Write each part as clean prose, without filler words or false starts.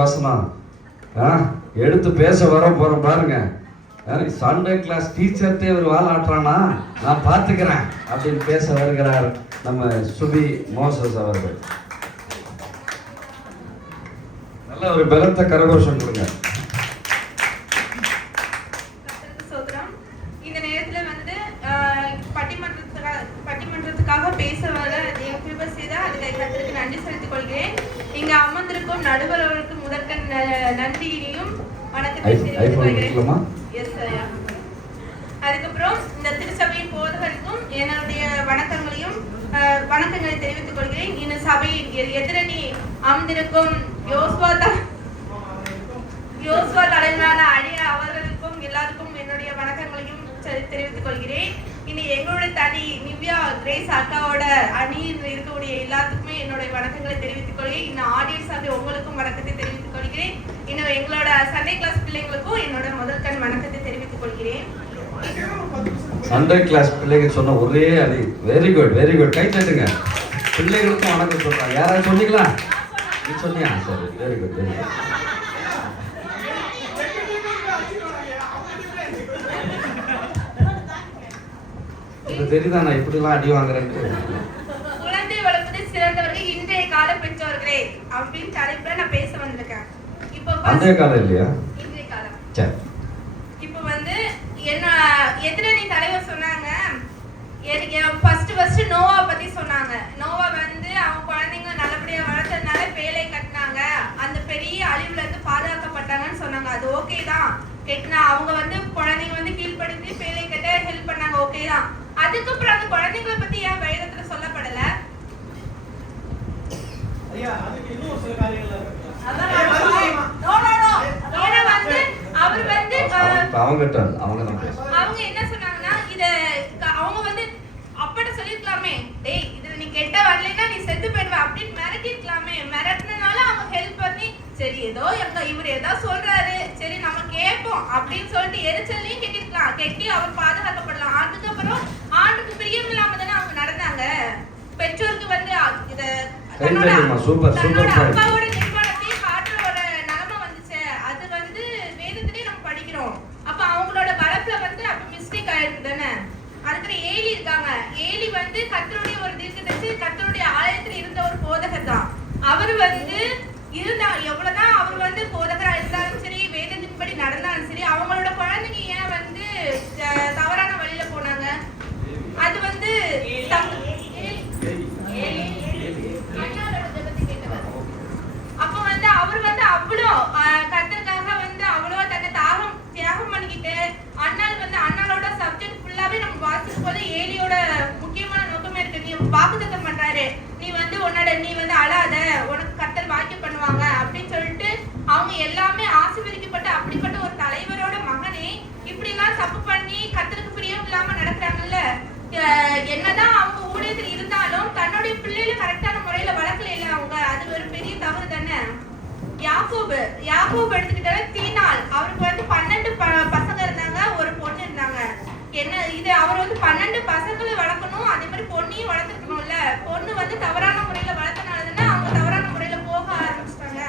வசனம் எடுத்து பேச வர போறோம் பாருங்க. சண்டே கிளாஸ் டீச்சர்ட்டே ஒரு வாழ ஆட்டுறானா நான் பார்த்துக்கிறேன் அப்படின்னு பேச வருகிறார் நம்ம சுபி மோசஸ் அவர்கள். நல்ல ஒரு பலத்த கரகோஷம் கொடுங்க. இந்த நேரத்தில் வந்து பட்டிமன்றத்துக்காக பேச வர அதுக்கு கர்த்தருக்கு நன்றி செலுத்திக் கொள்கிறேன். இங்க அமர்ந்திருக்கும் நடுவர் அவர்களுக்கு முதற்கண் நன்றியையும் வணக்கத்தை தெரிவித்துக் கொள்கிறேன். அதுக்கப்புறம் இந்த திருச்சபையின் போதகருக்கும் என்னுடைய வணக்கங்களை தெரிவித்துக் கொள்கிறேன். இந்த சபையின் எதிரணி அமர்ந்திருக்கும் யோசுவா தலைமையான அழியா அவர்களுக்கும் எல்லாருக்கும் என்னுடைய வணக்கங்களையும் தெரிவித்துக் கொள்கிறேன். இனி எங்களுடைய தனி நிவ்யா கிரேஸ் அக்காவோட அணியில் இருக்கக்கூடிய எல்லாத்துக்குமே என்னுடைய வணக்கங்களை தெரிவித்துக் கொள்கிறேன். இன்னும் ஆடியன்ஸ் அப்படி உங்களுக்கும் வணக்கத்தை தெரிவித்துக் கொள்கிறேன். இன்னும் எங்களோட சண்டே கிளாஸ் பிள்ளைங்களுக்கும் என்னோட முதற்கண் வணக்கத்தை தெரிவித்துக் கொள்கிறேன். சண்டே கிளாஸ் பிள்ளைங்க சொன்ன ஒரே அணி. Very good very good. கை தட்டுங்க. பிள்ளைகளுக்கும் வணக்கம் சொல்றாங்க. யாராவது சொன்னீங்களா? நீ சொன்னியா? சரி, வெரி குட் வெரி குட். இது தெரியுதா நான் இப்படிலாம் அடி வாங்குறேன்னு. குழந்தை வளர்ப்பது சிறந்தவர்கள் இன்றைய கால பெற்றோர்களே அப்படின்னு தலைப்புல நான் பேச வந்திருக்கேன். இப்போ அந்த காலம் இல்லையா? இன்றைய காலம். சரி. இப்போ வந்து என்ன எதிரணி தலைவர் சொன்னாங்க, எனக்கு ஃபர்ஸ்ட் நோவா பத்தி சொன்னாங்க. நோவா வந்து அவங்க குழந்தைங்க நல்லபடியா வளர்த்ததுனால பேலை கட்டினாங்க, அந்த பெரிய அழிவுல இருந்து பாதுகாக்கப்பட்டாங்கன்னு சொன்னாங்க. அது ஓகே தான். கெட்டினா அவங்க வந்து குழந்தைங்க வந்து கீழ்படுத்தி பேலை கட்ட ஹெல்ப் பண்ணாங்க, ஓகே தான். அதுக்கப்புறம் அந்த குழந்தைங்களை பத்தி ஏன் வேதத்துல சொல்லப்படல? அவங்க என்ன சொன்னாங்கன்னா, இத அவங்க வந்து அப்பட சொல்லிருக்கலாமே, டேய் இதுல நீ கெட்ட வரலைன்னா நீ செத்து போயிடுவ அப்படின்னு மிரட்டிருக்கலாமே. மிரட்டினால அவங்க ஹெல்ப் பண்ணி சரி ஏதோ இவர் ஏதோ சொல்றாரு சரி நம்ம கேட்போம் அப்படின்னு சொல்லிட்டு எரிச்சல்லையும் கெட்டிருக்கலாம். கெட்டி அவர் பாதுகாக்கப்படலாம். அதுக்கப்புறம் ஆண்டுக்கு பிரியம் இல்லாம தானே அவங்க நடந்தாங்க. பெற்றோருக்கு வந்து இத தன்னோட அப்பாவோட நிர்வாணத்தையும் காட்டுற ஒரு நிலைமை வந்துச்சு. அது வந்து வேதத்திலேயே நம்ம படிக்கிறோம். அப்ப அவங்களோட வளர்ப்புல வந்து அப்ப மிஸ்டேக் ஆயிருக்கு தானே. அதுக்கப்புறம் ஏலி இருக்காங்க. ஏலி வந்து கர்த்தருடைய ஒரு தீர்க்கதரிசி, கர்த்தருடைய ஆலயத்துல இருந்த ஒரு போதகர் தான். அவர் வந்து எவ்வளவுதான் அவர் வந்து போதகரா இருந்தாலும் சரி, வேதத்தின்படி நடந்தாலும் சரி, அவங்களோட குழந்தைங்க ஏன் வந்து தவறான வழியில போனாங்க? அது வந்து அப்ப வந்து அவர் வந்து அவ்வளோ கர்த்தருக்காக வந்து அவ்வளவா தன்னை தியாகம் பண்ணிக்கிட்டு அண்ணாளோட சப்ஜெக்ட் ஃபுல்லாவே நம்ம வாசிக்கும் போது ஏலியோட முக்கியமான நோக்கமே இருக்கு. நீ வாக்குத்தத்தம் பண்றாரு, நீ வந்து அழாத, உனக்கு கர்த்தர் வாக்கியம் பண்ணுவாங்க அப்படின்னு சொல்லிட்டு அவங்க எல்லாமே ஆசீர்வதிக்கப்பட்ட அப்படிப்பட்ட ஒரு தலைவரோட மகனே இப்படி எல்லாம் தப்பு பண்ணி கர்த்தருக்கு பிரியம் இல்லாம நடக்கிறாங்கல்ல. என்னதான் அவங்க ஊழியத்தில் இருந்தாலும் தன்னுடைய பிள்ளைகளை கரெக்டான முறையில வளர்க்கல இல்ல அவங்க. அது ஒரு பெரிய தவறு தானே. யாக்கோபு எடுத்துக்கிட்டாலே தீனால் அவருக்கு வந்து 12 பசங்க இருந்தாங்க, ஒரு பொண்ணு இருந்தாங்க. என்ன இது அவர் வந்து 12 பசங்களை வளர்க்கணும், அதே மாதிரி பொண்ணையும் வளர்த்துக்கணும்ல. பொண்ணு வந்து தவறான முறையில வளர்த்தனாலதானே அவங்க தவறான முறையில போக ஆரம்பிச்சிட்டாங்க.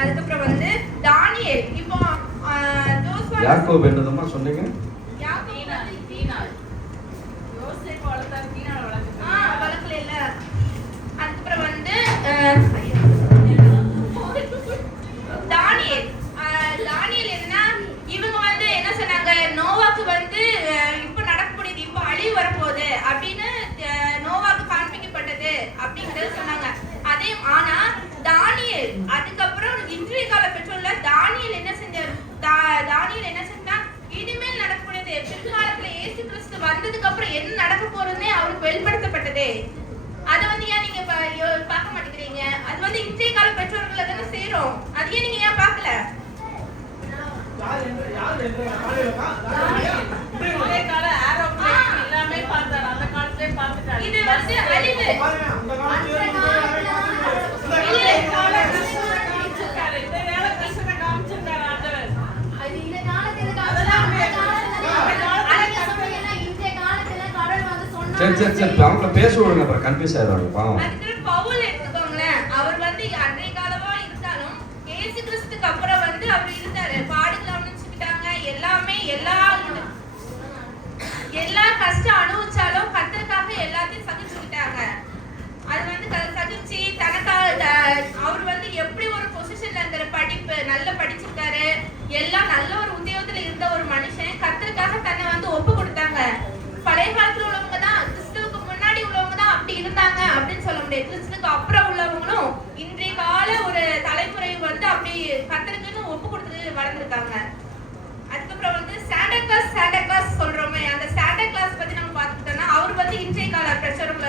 அதுக்கப்புறம் வந்து தானியேல் இப்போ யாக்கோபு என்னதுமா சொன்னீங்க? வளர்க்கல இல்ல. அதுக்கப்புறம் வந்து தானியேல் என்ன இவங்க வந்து என்ன சொன்னாங்க, நோவாக்கு வந்து இப்ப நடக்கக்கூடியது இப்ப அழிவு வரப்போகுது அப்படின்னு நோவாக்கு காண்பிக்கப்பட்டது அப்படிங்கறது சொன்னாங்க. அதே ஆனா தானியேல் அதுக்கப்புறம் இன்றைய கால பெற்றோர்ல தானியேல் என்ன செஞ்சா, இனிமேல் நடக்கக்கூடியது பிற்காலத்துல இயேசு கிறிஸ்து வந்ததுக்கு அப்புறம் என்ன நடக்க போறதுன்னே அவருக்கு வெளிப்படுத்தப்பட்டது. அதை வந்து ஏன் நீங்க பார்க்க மாட்டேங்கிறீங்க? அது வந்து இன்றைய கால பெற்றோர்கள் தானே சேரும். அதையே நீங்க ஏன் பார்க்கல? இது வந்து அழிவு. சரி அவங்க பேச விடுங்க, அப்புறம் கன்ஃபியூஸ் ஆயிடுவாங்க பாவம். அதுக்கு பவுல் எடுத்துக்கோங்களேன். அவர் வந்து அன்றைய காலமா இருந்தாலும் வந்ததுக்கு அப்புறம் வந்து அவர் இருந்தாரு. பாடுகளை அனுப்பிச்சுக்கிட்டாங்க. எல்லாமே எல்லா கஷ்டம் அனுபவிச்சாலும் கர்த்தருக்காக எல்லாத்தையும் சகிச்சுக்கிட்டாங்க. அது வந்து சகிச்சு தனக்காக அவர் வந்து எப்படி ஒரு பொசிஷன்ல இருக்கிற படிப்பு நல்லா படிச்சிருக்காரு, எல்லாம் நல்ல ஒரு உத்தியோகத்துல இருந்த ஒரு மனுஷன் கர்த்தருக்காக தன்னை வந்து ஒப்பு கொடுத்தாங்க. பழைய காலத்துல உள்ளவங்க தான், கிறிஸ்துவுக்கு முன்னாடி உள்ளவங்க தான் அப்படி இருந்தாங்க அப்படின்னு சொல்ல முடியாது. கிறிஸ்துவுக்கு அப்புறம் உள்ளவங்களும் இன்றைய கால ஒரு தலைமுறை வந்து அப்படி கர்த்தருக்குன்னு ஒப்பு கொடுத்து வளர்ந்துருக்காங்க. அதுக்கப்புறம் வந்து சாண்டா கிளாஸ் சொல்றோமே, அந்த சாண்டா கிளாஸ் பத்தி நம்ம பார்த்துக்கிட்டோம்னா அவர் வந்து இன்றைய கால பிரச்சாரம்ல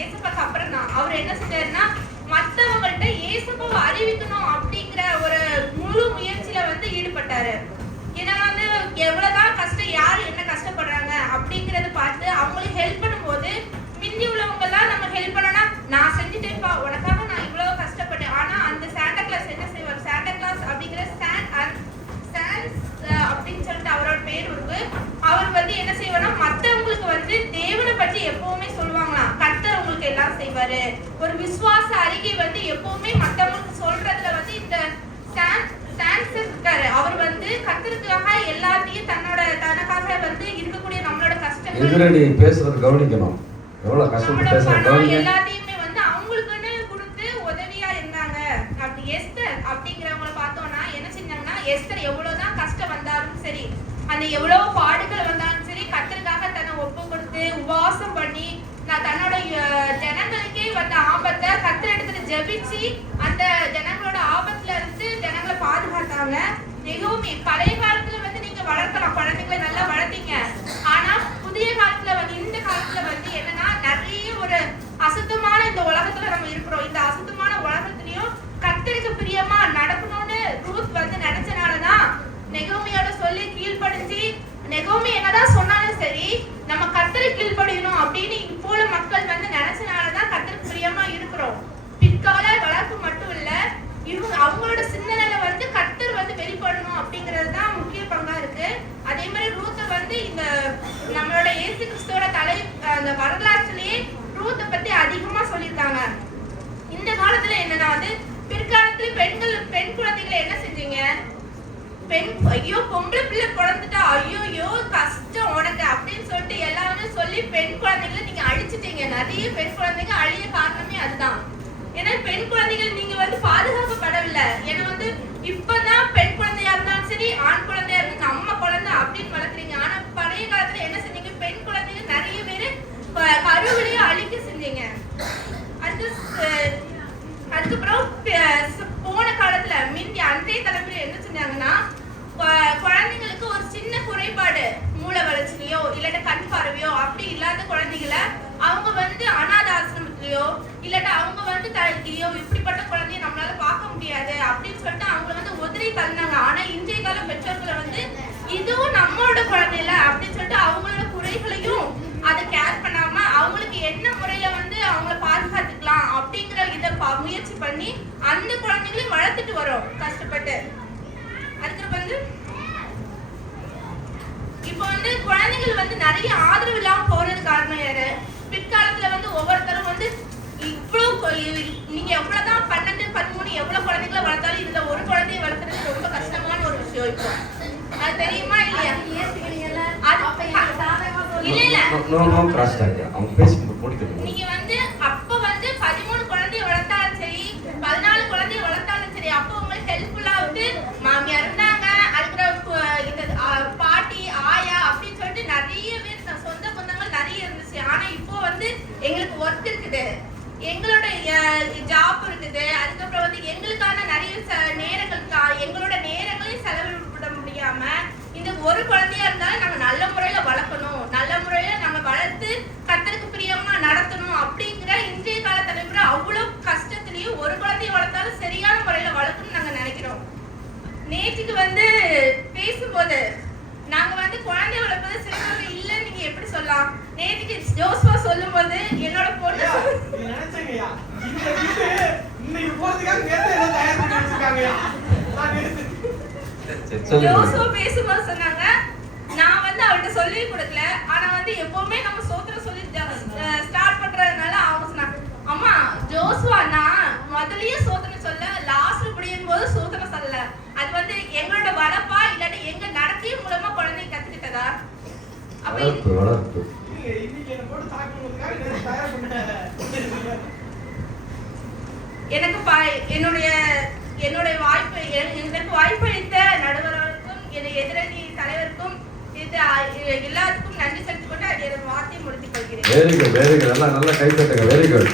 ஏசப்பாக்கு அப்புறம் தான் அவர் என்ன செஞ்சாருன்னா மற்றவங்கள்ட்ட ஏசப்பாவை அறிவிக்கணும் அப்படிங்கிற ஒரு முழு முயற்சியில வந்து ஈடுபட்டாரு. ஏன்னா வந்து எவ்வளவுதான் கஷ்டம், யார் என்ன கஷ்டப்படுறாங்க அப்படிங்கறத பார்த்து அவங்களுக்கு ஹெல்ப் பண்ணும்போது மிந்தி உள்ளவங்க எல்லாம் நம்ம ஹெல்ப் பண்ணனா நான் செஞ்சுட்டேன்ப்பா உனக்காக நான் இவ்வளவு கஷ்டப்பட்டேன். ஆனா அந்த சாண்டா கிளாஸ் என்ன செய்வார், சாண்டா கிளாஸ் அப்படிங்கிற அப்படின்னு சொல்லிட்டு அவரோட பேர் இருக்கு. அவர் வந்து என்ன செய்வார்னா மற்றவங்களுக்கு வந்து தேவனை பற்றி எப்பவுமே சொல்லுவாங்களாம். கர்த்தர் உங்களுக்கு எல்லாம் செய்வாரு. ஒரு விசுவாச அறிக்கை வந்து எப்பவுமே மற்றவங்களுக்கு சொல்றதுல வந்து இந்த இருக்காரு. அவர் வந்து கர்த்தருக்காக எல்லாத்தையும் தனக்காக வந்து இருக்கக்கூடிய நம்மளோட கஷ்டம் எதிரடி பேசுறது கவனிக்கணும். எவ்வளவு கஷ்டப்பட்டு பேசுறது கவனிக்கணும். எல்லாத்தையுமே வந்து அவங்களுக்குன்னு கொடுத்து உதவியா இருந்தாங்க. அப்படி எஸ்தர் அப்படிங்கிறவங்களை பார்த்தோம்னா என்ன செஞ்சாங்கன்னா, எஸ்தர் எவ்வளவுதான் கஷ்டம் வந்தாலும் சரி, அந்த எவ்வளவு பாடுகள் வந்தாலும் சரி, கர்த்தருக்காக தன்னை ஒப்பு கொடுத்து உபவாசம் பண்ணி தன்னோட ஜனங்களுக்கே வந்த ஆபத்தை கர்த்தர் எடுத்துட்டு ஜெபிச்சு அந்த ஜனங்களோட ஆபத்துல இருந்து ஜனங்களை பாதுகாத்தாங்க. மிகவும் பழைய காலத்துல வந்து நீங்க வளர்க்கலாம், குழந்தைங்களை நல்லா வளர்த்தீங்க. ஆனா புதிய காலத்துல வந்து இந்த காலத்துல வந்து என்னன்னா நிறைய ஒரு அசுத்தமான இந்த உலகத்துல நம்ம இருக்கிறோம். இந்த அசுத்தமான உலகத்திலயும் கர்த்தருக்கு பிரியமா நடக்கணும்னு ரூத் வந்து நினைச்சனாலதான் நெகோமியோட சொல்லி கீழ்படிஞ்சு, நெகோமி என்னதான் சொன்னாலும் சரி நம்ம கர்த்தருக்கு கீழ்படியணும் அப்படின்னு இப்போ மக்கள் வந்து நினைச்சனாலதான் கர்த்தருக்கு பிரியமா இருக்கிறோம். பிற்கால வளர்ப்பு மட்டும் இல்ல, இவங்க அவங்களோட சிந்தனையில வந்து கர்த்தர் வந்து வெளிப்படணும் அப்படிங்கிறது தான் முக்கிய பங்கா இருக்கு. அதே மாதிரி ரூத்தை வந்து இந்த நம்மளோட இயேசு கிறிஸ்துவோட அந்த வரலாற்றுலயே ரூத்தை பத்தி அதிகமா சொல்லியிருக்காங்க. இந்த காலத்துல என்னன்னா வந்து பிற்காலத்துல பெண் குழந்தைகளை என்ன செஞ்சீங்க, ஐயோ பொம்பளை பிள்ளை பிறந்துட்டா ஐயோ கஷ்டம் உனக்கு அப்படின்னு சொல்லிட்டு எல்லாருமே சொல்லி பெண் குழந்தைகளை நீங்க அழிச்சிட்டீங்க. நிறைய பெண் குழந்தைங்க அழிய காரணமே அதுதான். ஏன்னா பெண் குழந்தைகள் நீங்க வந்து பாதுகாக்கப்படவில்லை. ஏன்னா வந்து இப்பதான் பெண் குழந்தையா இருந்தாலும் சரி, ஆண் குழந்தையா இருந்து நம்ம குழந்தை அப்படின்னு வளர்க்குறீங்க. ஆனா பழைய காலத்துல என்ன செஞ்சீங்க, பெண் குழந்தைங்க நிறைய பேரு கருவிலேயே அழிக்க செஞ்சீங்க. அதுக்கப்புறம் போன காலத்துல மிந்தி அன்றைய தலைமுறை என்ன செஞ்சாங்கன்னா, குழந்தைங்களுக்கு ஒரு சின்ன குறைபாடு, மூளை வளர்ச்சிலையோ இல்லாட்ட கண் பார்வையோ அப்படி இல்லாத குழந்தைகளை அவங்க வந்து அனாத ஆசிரமத்திலயோ இல்லாட்ட அவங்க வந்து ஐயோ இப்படிப்பட்ட குழந்தைய நம்மளால பார்க்க முடியாது அப்படின்னு சொல்லிட்டு அவங்களை வந்து உதறி தந்தாங்க. ஆனா இன்றைய கால பெற்றோர்களை வந்து இதுவும் நம்மளோட குழந்தை இல்ல அப்படின்னு சொல்லிட்டு அவங்களோட குறைகளையும் அதை கேர் பண்ணாம அவங்களுக்கு என்ன முறையில வந்து அவங்கள பாதுகாத்துக்கலாம் அப்படிங்கிற இதை முயற்சி பண்ணி அந்த குழந்தைகளையும் வளர்த்துட்டு வரோம் கஷ்டப்பட்டு. அதுக்கு வந்து இப்போ வந்து குழந்தைகள் வந்து நிறைய ஆதரவு இல்லாம போறது காரணம் யாரு, பிற்காலத்துல வந்து ஒவ்வொருத்தரும் வந்து இவ்வளவு நீங்க எவ்வளவுதான் 12, 13 எவ்வளவு குழந்தைகளை வளர்த்தாலும் இதுல ஒரு குழந்தைய வளர்த்துறது ரொம்ப கஷ்டமான ஒரு விஷயம். இப்போ அது தெரியுமா இல்லையா? நீங்க வந்து அப்ப வந்து 13 குழந்தைய வளர்த்தாலும் சரி, 14 குழந்தைய வளர்த்தாலும் சரி, அப்ப உங்களுக்கு ஹெல்ப்ஃபுல்லா வந்து மாமியார் இருந்தாங்க, அதுக்கப்புறம் இந்த பாட்டி ஆயா அப்படின்னு சொல்லிட்டு நிறைய பேர் சொந்த பந்தங்கள் நிறைய இருந்துச்சு. ஆனா இப்போ வந்து எங்களுக்கு ஒர்க் இருக்குது, எங்களோட ஜாப் இருக்குது, அதுக்கப்புறம் வந்து எங்களுக்கான நிறைய நேரங்கள் எங்களோட நேரங்களையும் செலவிட முடியாம இந்த ஒரு குழந்தையா இருந்தாலும் நம்ம நல்ல முறையில வளர்க்கணும், நல்ல முறையில நம்ம வளர்த்து கர்த்தருக்கு பிரியமா நடத்தணும் அப்படிங்கிற இன்றைய கால தலைமுறை அவ்வளவு கஷ்டத்திலயும் ஒரு குழந்தைய வளர்த்தாலும் சரியான முறையில வளர்க்கணும்னு நாங்க நினைக்கிறோம். நேற்றுக்கு வந்து பேசும்போது நாங்க வந்து குழந்தை வளர்ப்பது சிறப்பாக இல்லைன்னு நீங்க எப்படி சொல்லலாம்? நேற்றுக்கு ஜோஸ்வா சொல்லும் போது என்னோட பொண்ணு ஜோஸ்வா பேசும்போது சொன்னாங்க, நான் வந்து அவள்கிட்ட சொல்லி கொடுக்கல, ஆனா வந்து எப்பவுமே நம்ம சோத்திரம் சொல்லி ஸ்டார்ட் பண்றதுனால அவங்க சொன்னாங்க, அம்மா ஜோஸ்வா நான் முதல்லயே சோத்திரம் சொல்ல லாஸ்ட்ல முடியும் போது சோத்திரம் சொல்லல வளர்ப்பு வளர்ப்பு. எனக்கு என்னுடைய வாய்ப்பு எனக்கு வாய்ப்பளித்த நடுவர்களுக்கும் எதிரணி தலைவருக்கும் எல்லாத்துக்கும் நன்றி செலுத்திக் கொண்டு அது வார்த்தையை முடித்துக் கொள்கிறேன். Very good, very good. எல்லாம் நல்லா கை தட்டுங்க. Very good.